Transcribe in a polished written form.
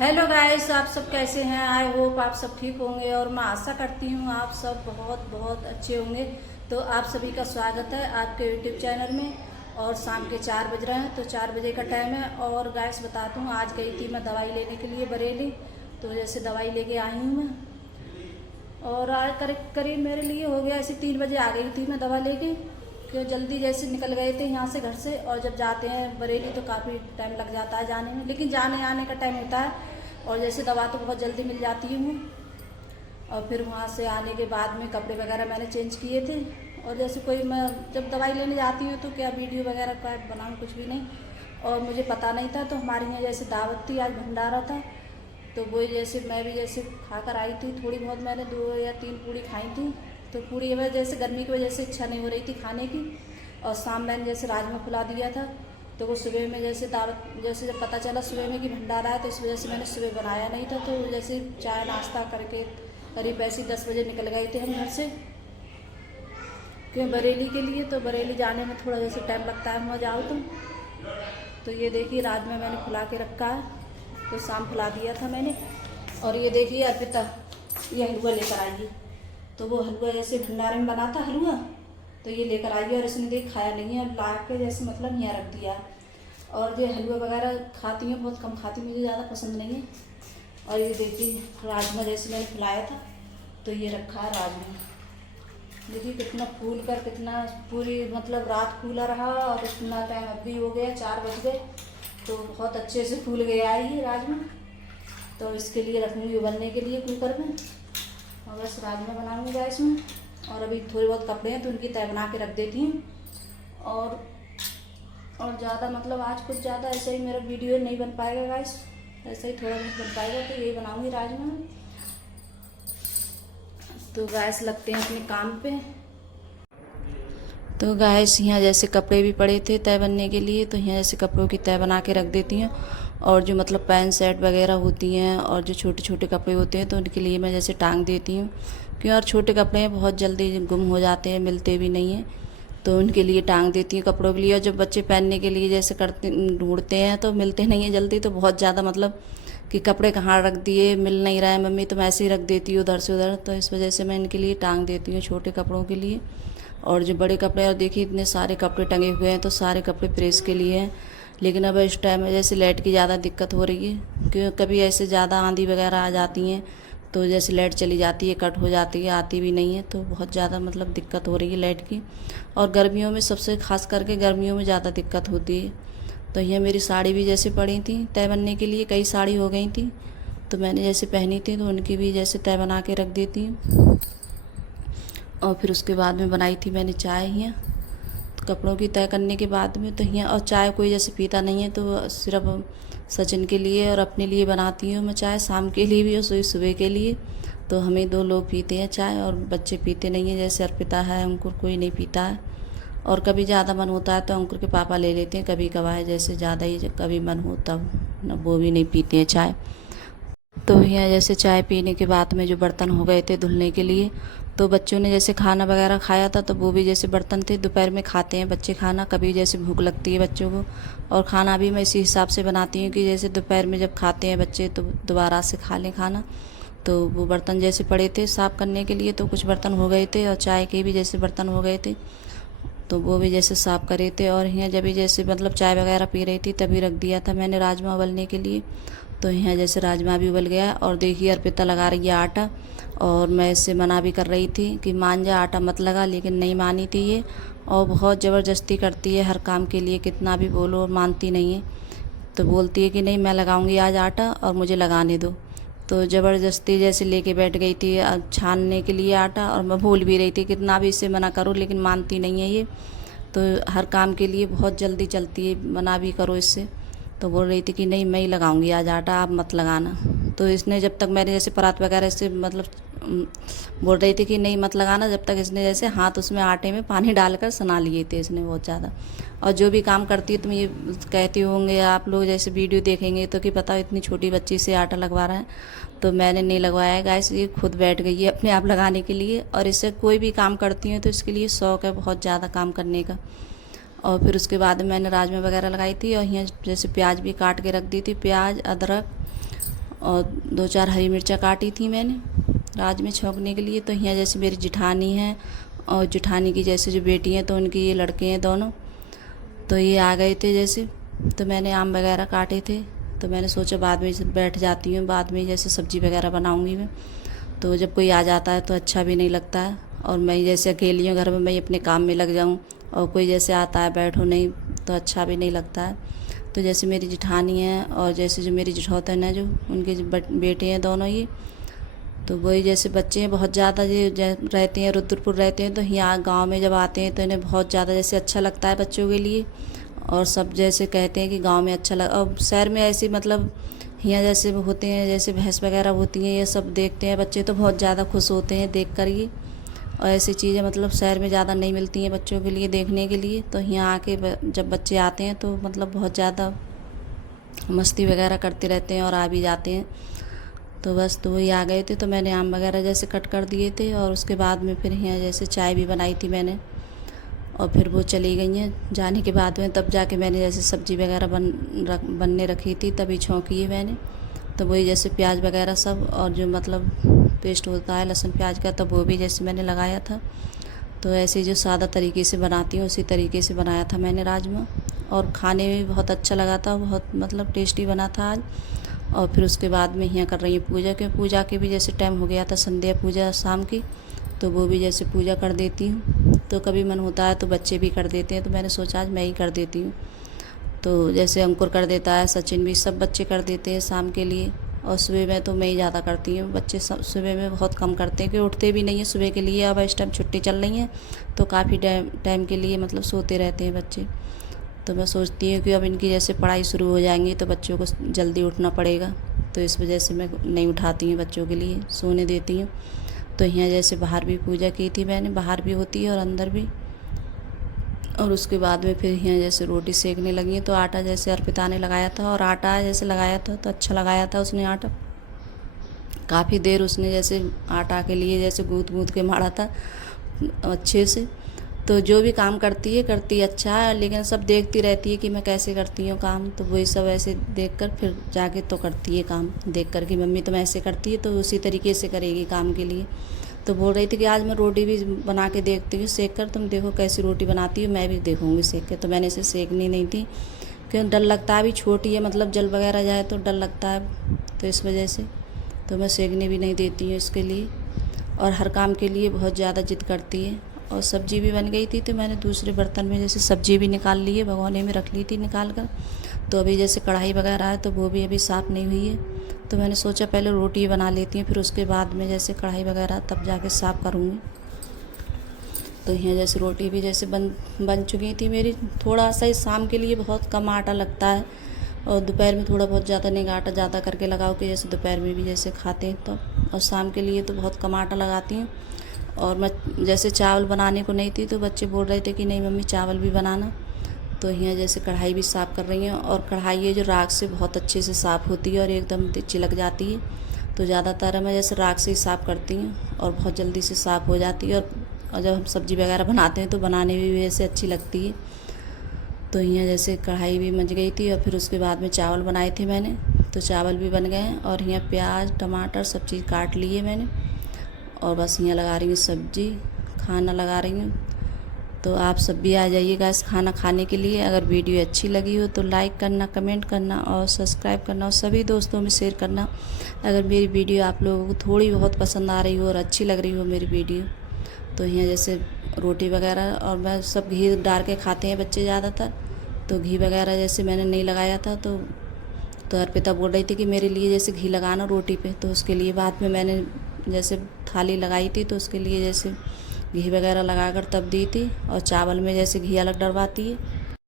Hello guys, आप सब कैसे हैं। आई होप आप सब ठीक होंगे और मैं आशा करती हूँ आप सब बहुत बहुत अच्छे होंगे। तो आप सभी का स्वागत है आपके यूट्यूब चैनल में। और शाम के 4 बज रहे हैं, तो 4 बजे का टाइम है। और गाइस बताता हूँ, आज गई थी मैं दवाई लेने के लिए बरेली। तो जैसे दवाई लेके आई हूँ मैं, और आज करीब करीब मेरे लिए हो गया ऐसे 3 बजे आ गई थी मैं दवा लेके। क्यों जल्दी जैसे निकल गए थे यहाँ से घर से, और जब जाते हैं बरेली तो काफ़ी टाइम लग जाता है जाने में, लेकिन जाने आने का टाइम होता है। और जैसे दवा तो बहुत जल्दी मिल जाती है मुझे। और फिर वहाँ से आने के बाद में कपड़े वगैरह मैंने चेंज किए थे। और जैसे कोई मैं जब दवाई लेने जाती हूँ तो क्या वीडियो वगैरह का बनाऊँ, कुछ भी नहीं। और मुझे पता नहीं था, तो हमारे यहाँ जैसे दावत थी, आज भंडारा था। तो वही जैसे मैं भी जैसे खा कर आई थी, थोड़ी बहुत मैंने 2 या 3 पूड़ी खाई थी। तो पूड़ी में जैसे गर्मी की वजह से इच्छा नहीं हो रही थी खाने की। और शाम मैंने जैसे राजमा फुला दिया था। तो वो सुबह में जैसे दावत, जैसे जब पता चला सुबह में कि भंडारा है, तो इस वजह से मैंने सुबह बनाया नहीं था। तो जैसे चाय नाश्ता करके करीब ऐसे 10 बजे निकल गए थे हम घर से, क्यों बरेली के लिए। तो बरेली जाने में थोड़ा जैसे टाइम लगता है, वहाँ जाओ तो ये देखिए राजमा मैंने फुला के रखा है, तो शाम फुला दिया था मैंने। और ये देखिए अर्पिता ये हलवा लेकर आई है। तो वो हलवा जैसे भंडारे में बनाता हलवा, तो ये लेकर आई है। और इसने देख खाया नहीं है, और ला के जैसे मतलब यहाँ रख दिया। और ये हलवा वगैरह खाती हूँ, बहुत कम खाती हूँ, मुझे ज़्यादा पसंद नहीं है। और ये देखिए राजमा जैसे मैंने फुलाया था, तो ये रखा है राजमा। देखिए कितना फूल कर, कितना पूरी मतलब रात फूला रहा, और इतना टाइम अब भी हो गया, 4 बज गए। तो बहुत अच्छे से फूल गया है ये राजमा। तो इसके लिए रखूँगी उबलने के लिए कुकर में, और बस राजमा बनाऊँगी गैस में। और अभी थोड़े बहुत कपड़े हैं तो उनकी तय बना के रख देती हूँ। और ज़्यादा मतलब आज कुछ ज़्यादा ऐसे ही मेरा वीडियो नहीं बन पाएगा गाइस, ऐसे ही थोड़ा बहुत बन पाएगा। तो यही बनाऊँगी राजमा। तो गैस लगते हैं अपने काम पे। तो गैस यहाँ जैसे कपड़े भी पड़े थे तय बनने के लिए, तो यहाँ जैसे कपड़ों की तय बना के रख देती हूँ। और जो मतलब पैंट शर्ट वगैरह होती हैं और जो छोटे छोटे कपड़े होते हैं, तो उनके लिए मैं जैसे टांग देती हूँ। क्यों, और छोटे कपड़े हैं बहुत जल्दी गुम हो जाते हैं, मिलते भी नहीं हैं। तो उनके लिए टांग देती हूँ कपड़ों के लिए। और जब बच्चे पहनने के लिए जैसे करते ढूंढते हैं तो मिलते नहीं हैं जल्दी, तो बहुत ज़्यादा मतलब कि कपड़े कहाँ रख दिए, मिल नहीं रहा है मम्मी, तो मैं ऐसे ही रख देती हूँ उधर से उधर। तो इस वजह से मैं इनके लिए टांग देती हूँ छोटे कपड़ों के लिए। और जो बड़े कपड़े, और देखिए इतने सारे कपड़े टंगे हुए हैं, तो सारे कपड़े प्रेस के लिए हैं। लेकिन अब इस टाइम में जैसे लाइट की ज़्यादा दिक्कत हो रही है, क्योंकि कभी ऐसे ज़्यादा आंधी वगैरह आ जाती हैं, तो जैसे लाइट चली जाती है, कट हो जाती है, आती भी नहीं है। तो बहुत ज़्यादा मतलब दिक्कत हो रही है लाइट की। और गर्मियों में सबसे खास करके गर्मियों में ज़्यादा दिक्कत होती है। तो ये मेरी साड़ी भी जैसे पड़ी थी तय बनने के लिए, कई साड़ी हो गई थी, तो मैंने जैसे पहनी थी, तो उनकी भी जैसे तय बना के रख देती हूँ। और फिर उसके बाद में बनाई थी मैंने चाय यहाँ, तो कपड़ों की तय करने के बाद में तो यहाँ। और चाय कोई जैसे पीता नहीं है, तो सिर्फ सचिन के लिए और अपने लिए बनाती हूँ मैं चाय, शाम के लिए भी और सुबह के लिए। तो हमें 2 लोग पीते हैं चाय, और बच्चे पीते नहीं हैं, जैसे अर्पिता है, अंकुर कोई नहीं पीता है। और कभी ज़्यादा मन होता है तो अंकुर के पापा ले लेते हैं, कभी कभार जैसे ज़्यादा ही कभी मन हो तब, न वो भी नहीं पीते हैं चाय। तो यहाँ जैसे चाय पीने के बाद में जो बर्तन हो गए थे धुलने के लिए, तो बच्चों ने जैसे खाना वगैरह खाया था, तो वो भी जैसे बर्तन थे। दोपहर में खाते हैं बच्चे खाना, कभी जैसे भूख लगती है बच्चों को। और खाना भी मैं इसी हिसाब से बनाती हूँ कि जैसे दोपहर में जब खाते हैं बच्चे तो दोबारा से खा लें खाना। तो वो बर्तन जैसे पड़े थे साफ़ करने के लिए, तो कुछ बर्तन हो गए थे, और चाय के भी जैसे बर्तन हो गए थे, तो वो भी जैसे साफ़ करे थे। और यहाँ जब भी जैसे मतलब चाय वगैरह पी रही थी तभी रख दिया था मैंने राजमा उबलने के लिए। तो यहाँ जैसे राजमा भी उबल गया। और देखिए अर्पिता लगा रही है आटा, और मैं इससे मना भी कर रही थी कि मान जा आटा मत लगा, लेकिन नहीं मानी थी ये। और बहुत ज़बरदस्ती करती है हर काम के लिए, कितना भी बोलो और मानती नहीं है। तो बोलती है कि नहीं मैं लगाऊंगी आज आटा और मुझे लगाने दो। तो ज़बरदस्ती जैसे लेके बैठ गई थी छानने के लिए आटा, और मैं भूल भी रही थी, कितना भी इससे मना करूँ लेकिन मानती नहीं है ये। तो हर काम के लिए बहुत जल्दी चलती है, मना भी करो इससे तो बोल रही थी कि नहीं मैं ही लगाऊंगी आज आटा, आप मत लगाना। तो इसने जब तक मैंने जैसे परात वगैरह से मतलब बोल रही थी कि नहीं मत लगाना, जब तक इसने जैसे हाथ उसमें आटे में पानी डालकर सना लिए थे इसने बहुत ज़्यादा। और जो भी काम करती है तुम ये कहती होंगे आप लोग, जैसे वीडियो देखेंगे तो कि पता इतनी छोटी बच्ची से आटा लगवा रहा है, तो मैंने नहीं लगवाया है गाइस, ये खुद बैठ गई है अपने आप लगाने के लिए। और इससे कोई भी काम करती हूँ तो इसके लिए शौक़ है बहुत ज़्यादा काम करने का। और फिर उसके बाद मैंने राजमा वगैरह लगाई थी, और यहाँ जैसे प्याज भी काट के रख दी थी, प्याज अदरक और 2-4 हरी मिर्चा काटी थी मैंने राज में छौंकने के लिए। तो यहाँ जैसे मेरी जिठानी है और जिठानी की जैसे जो बेटी हैं तो उनके ये लड़के हैं दोनों, तो ये आ गए थे जैसे। तो मैंने आम वगैरह काटे थे, तो मैंने सोचा बाद में बैठ जाती हूँ, बाद में जैसे सब्ज़ी वगैरह बनाऊँगी मैं। तो जब कोई आ जाता है तो अच्छा भी नहीं लगता है, और मैं जैसे अकेली हूँ घर में, मैं अपने काम में लग जाऊँ और कोई जैसे आता है बैठो नहीं तो अच्छा भी नहीं लगता है। तो जैसे मेरी जिठानी है और जैसे जो मेरी जिठौतन है, जो उनके जो बेटे हैं दोनों ये, तो वही जैसे बच्चे हैं बहुत ज़्यादा ये रहते हैं, रुद्रपुर रहते हैं। तो यहाँ गांव में जब आते हैं तो इन्हें बहुत ज़्यादा जैसे अच्छा लगता है बच्चों के लिए, और सब जैसे कहते हैं कि गांव में अच्छा लग। और शहर में ऐसे मतलब यहाँ जैसे होते हैं, जैसे भैंस वगैरह होती हैं, ये सब देखते हैं बच्चे तो बहुत ज़्यादा खुश होते हैं देख कर ये। और ऐसी चीज़ें मतलब शहर में ज़्यादा नहीं मिलती हैं बच्चों के लिए देखने के लिए। तो यहाँ आके जब बच्चे आते हैं तो मतलब बहुत ज़्यादा मस्ती वगैरह करते रहते हैं और आ भी जाते हैं। तो बस तो वही आ गए थे, तो मैंने आम वगैरह जैसे कट कर दिए थे, और उसके बाद में फिर यहाँ जैसे चाय भी बनाई थी मैंने, और फिर वो चली गई हैं। जाने के बाद में तब जाके मैंने जैसे सब्ज़ी वगैरह बनने रखी थी, तभी छौंकी है मैंने। तो वही जैसे प्याज वगैरह सब, और जो मतलब पेस्ट होता है लहसुन प्याज का, तो वो भी जैसे मैंने लगाया था। तो ऐसे जो सादा तरीके से बनाती हूँ उसी तरीके से बनाया था मैंने राजमा, और खाने में भी बहुत अच्छा लगा था, बहुत मतलब टेस्टी बना था आज। और फिर उसके बाद में यहाँ कर रही हूँ पूजा के भी जैसे टाइम हो गया था, संध्या पूजा शाम की, तो वो भी जैसे पूजा कर देती हूँ। तो कभी मन होता है तो बच्चे भी कर देते हैं, तो मैंने सोचा आज मैं ही कर देती हूँ। तो जैसे अंकुर कर देता है, सचिन भी, सब बच्चे कर देते हैं शाम के लिए। और सुबह में तो मैं ही ज़्यादा करती हूँ, बच्चे सुबह में बहुत कम करते हैं कि उठते भी नहीं हैं सुबह के लिए। अब इस टाइम छुट्टी चल रही है तो काफ़ी टाइम के लिए मतलब सोते रहते हैं बच्चे। तो मैं सोचती हूँ कि अब इनकी जैसे पढ़ाई शुरू हो जाएंगी तो बच्चों को जल्दी उठना पड़ेगा, तो इस वजह से मैं नहीं उठाती हूँ बच्चों के लिए, सोने देती हूँ। तो यहाँ जैसे बाहर भी पूजा की थी मैंने, बाहर भी होती है और अंदर भी। और उसके बाद में फिर यहाँ जैसे रोटी सेकने लगी है, तो आटा जैसे अर्पिता ने लगाया था, और आटा जैसे लगाया था तो अच्छा लगाया था उसने आटा। काफ़ी देर उसने जैसे आटा के लिए जैसे गूँथ के मारा था अच्छे से। तो जो भी काम करती है अच्छा है, लेकिन सब देखती रहती है कि मैं कैसे करती हूँ काम। तो वही सब ऐसे देखकर फिर जाके तो करती है काम, देख कर कि मम्मी तुम ऐसे करती है तो उसी तरीके से करेगी काम के लिए। तो बोल रही थी कि आज मैं रोटी भी बना के देखती हूँ सेक कर, तुम देखो कैसी रोटी बनाती हूँ, मैं भी देखूँगी सेक के। तो मैंने इसे सेकनी नहीं थी क्योंकि डर लगता है, अभी छोटी है मतलब जल वगैरह जाए तो डर लगता है, तो इस वजह से तो मैं सेकने भी नहीं देती हूँ इसके लिए। और हर काम के लिए बहुत ज़्यादा जिद करती है। और सब्ज़ी भी बन गई थी, तो मैंने दूसरे बर्तन में जैसे सब्ज़ी भी निकाल ली है, भगोने में रख ली थी निकाल कर। तो अभी जैसे कढ़ाई वगैरह है तो वो भी अभी साफ़ नहीं हुई है, तो मैंने सोचा पहले रोटी बना लेती हूँ, फिर उसके बाद में जैसे कढ़ाई वगैरह तब जाके साफ़ करूँगी। तो यहाँ जैसे रोटी भी जैसे बन चुकी थी मेरी। थोड़ा सा ही शाम के लिए बहुत कम आटा लगता है, और दोपहर में थोड़ा बहुत ज़्यादा नहीं, आटा ज़्यादा करके लगाओ कि जैसे दोपहर में भी जैसे खाते हैं तो। और शाम के लिए तो बहुत कम आटा लगाती हूँ। और मैं जैसे चावल बनाने को नहीं थी तो बच्चे बोल रहे थे कि नहीं मम्मी चावल भी बनाना। तो यहाँ जैसे कढ़ाई भी साफ़ कर रही हैं, और कढ़ाई है जो राख से बहुत अच्छे से साफ़ होती है और एकदम चिलक जाती है। तो ज़्यादातर मैं जैसे राख से ही साफ़ करती हूँ और बहुत जल्दी से साफ़ हो जाती है। और जब हम सब्ज़ी वगैरह बनाते हैं तो बनाने में भी वैसे अच्छी लगती है। तो यहाँ जैसे कढ़ाई भी मंज गई थी, और फिर उसके बाद में चावल बनाए थे मैंने, तो चावल भी बन गए हैं। और यहाँ प्याज टमाटर सब चीज़ काट ली है मैंने, और बस यहाँ लगा रही हूँ सब्ज़ी, खाना लगा रही हूँ। तो आप सब भी आ जाइएगा इस खाना खाने के लिए। अगर वीडियो अच्छी लगी हो तो लाइक करना, कमेंट करना और सब्सक्राइब करना, और सभी दोस्तों में शेयर करना। अगर मेरी वीडियो आप लोगों को थोड़ी बहुत पसंद आ रही हो और अच्छी लग रही हो मेरी वीडियो, तो यहाँ जैसे रोटी वगैरह, और मैं सब घी डाल के खाते हैं बच्चे ज़्यादातर, तो घी वगैरह जैसे मैंने नहीं लगाया था। तो अर्पिता बोल रही थी कि मेरे लिए जैसे घी लगाना रोटी पे, तो उसके लिए बाद में मैंने जैसे थाली लगाई थी तो उसके लिए जैसे घी वगैरह लगाकर तब दी थी। और चावल में जैसे घी अलग डलवाती है